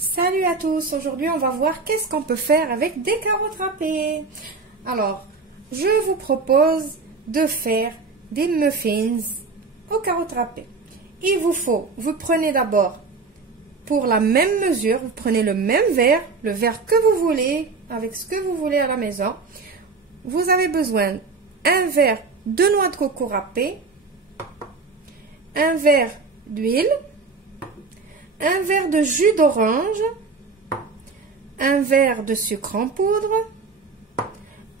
Salut à tous, aujourd'hui on va voir qu'est-ce qu'on peut faire avec des carottes râpées. Alors, je vous propose de faire des muffins aux carottes râpées. Vous prenez d'abord, pour la même mesure, vous prenez le même verre, le verre que vous voulez, avec ce que vous voulez à la maison. Vous avez besoin d'un verre de noix de coco râpée, un verre d'huile, un verre de jus d'orange, un verre de sucre en poudre,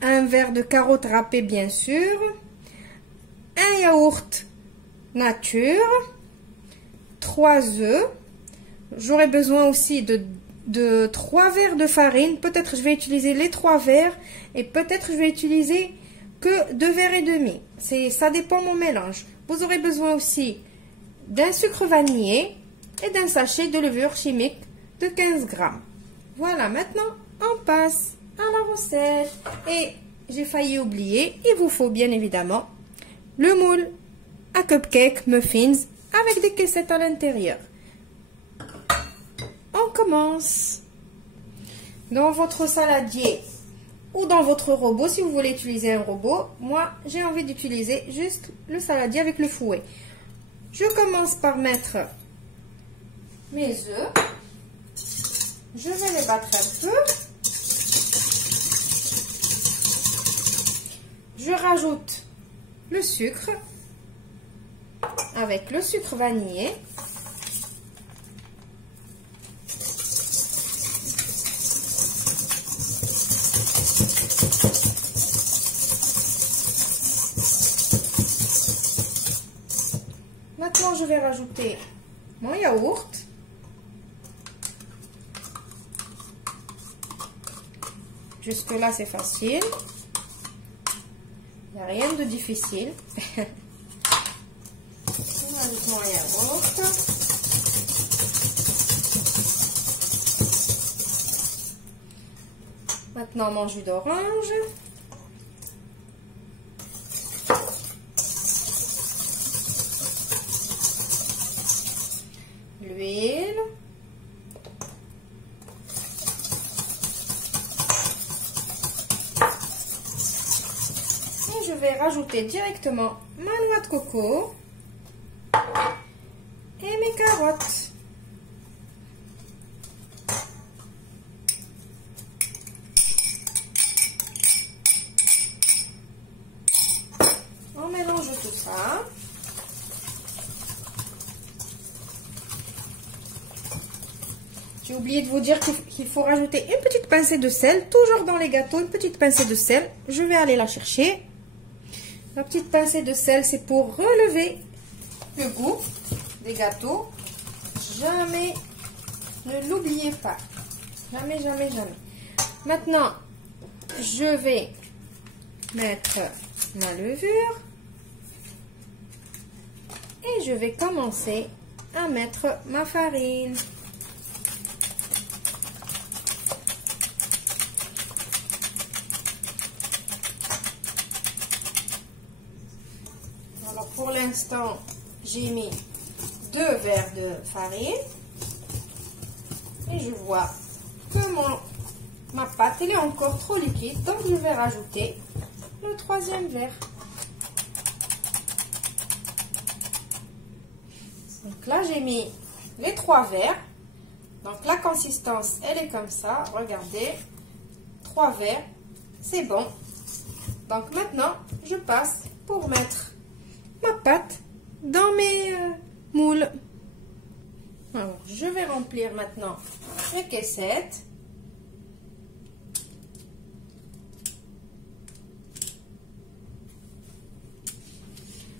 un verre de carottes râpées bien sûr, un yaourt nature, 3 œufs. J'aurai besoin aussi de 3 verres de farine. Peut-être je vais utiliser les 3 verres et peut-être je vais utiliser que 2 verres et demi. Ça dépend de mon mélange. Vous aurez besoin aussi d'un sucre vanillé et d'un sachet de levure chimique de 15 grammes. Voilà, maintenant on passe à la recette. Et j'ai failli oublier, il vous faut bien évidemment le moule à cupcake muffins avec des caissettes à l'intérieur. On commence. Dans votre saladier ou dans votre robot, si vous voulez utiliser un robot, moi j'ai envie d'utiliser juste le saladier avec le fouet. Je commence par mettre mes œufs. Je vais les battre un peu. Je rajoute le sucre avec le sucre vanillé. Maintenant, je vais rajouter mon yaourt. Jusque là, c'est facile. Il n'y a rien de difficile. Je rajoute mon yaourt. Maintenant, mon jus d'orange. L'huile. Et je vais rajouter directement ma noix de coco et mes carottes. On mélange tout ça. J'ai oublié de vous dire qu'il faut rajouter une petite pincée de sel, toujours dans les gâteaux, une petite pincée de sel. Je vais aller la chercher. La petite pincée de sel, c'est pour relever le goût des gâteaux. Jamais, ne l'oubliez pas. Jamais, jamais, jamais. Maintenant, je vais mettre ma levure. Et je vais commencer à mettre ma farine. Alors pour l'instant, j'ai mis 2 verres de farine. Et je vois que ma pâte elle est encore trop liquide. Donc je vais rajouter le 3e verre. Donc là, j'ai mis les 3 verres. Donc la consistance, elle est comme ça. Regardez, 3 verres, c'est bon. Donc maintenant, je passe pour mettre ma pâte dans mes moules. Alors, je vais remplir maintenant les caissettes.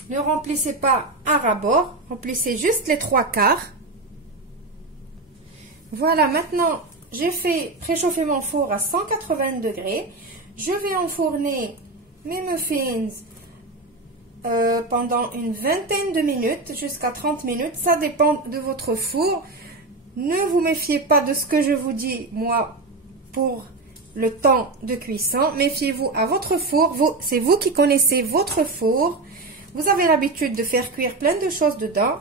Ne remplissez pas à ras-bord, remplissez juste les 3/4. Voilà, maintenant, j'ai fait préchauffer mon four à 180 degrés. Je vais enfourner mes muffins pendant une vingtaine de minutes, jusqu'à 30 minutes. Ça dépend de votre four. Ne vous méfiez pas de ce que je vous dis, moi, pour le temps de cuisson. Méfiez-vous à votre four. C'est vous qui connaissez votre four. Vous avez l'habitude de faire cuire plein de choses dedans.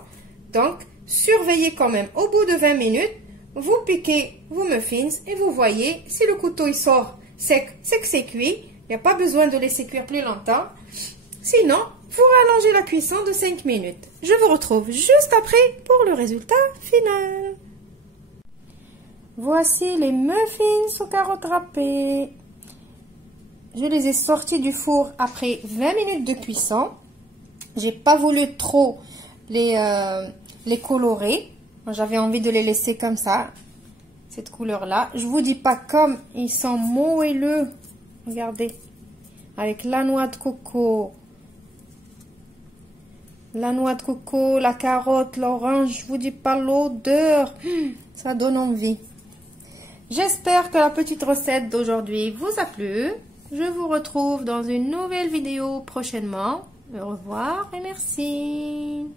Donc, surveillez quand même. Au bout de 20 minutes, vous piquez vos muffins et vous voyez, si le couteau il sort sec, c'est que c'est cuit. Il n'y a pas besoin de laisser cuire plus longtemps. Sinon, vous rallongez la cuisson de 5 minutes. Je vous retrouve juste après pour le résultat final. Voici les muffins aux carottes râpées. Je les ai sortis du four après 20 minutes de cuisson. J'ai pas voulu trop les colorer. J'avais envie de les laisser comme ça, cette couleur-là. Je vous dis pas comme ils sont moelleux. Regardez, avec la noix de coco. La noix de coco, la carotte, l'orange, je vous dis pas l'odeur. Ça donne envie. J'espère que la petite recette d'aujourd'hui vous a plu. Je vous retrouve dans une nouvelle vidéo prochainement. Au revoir et merci.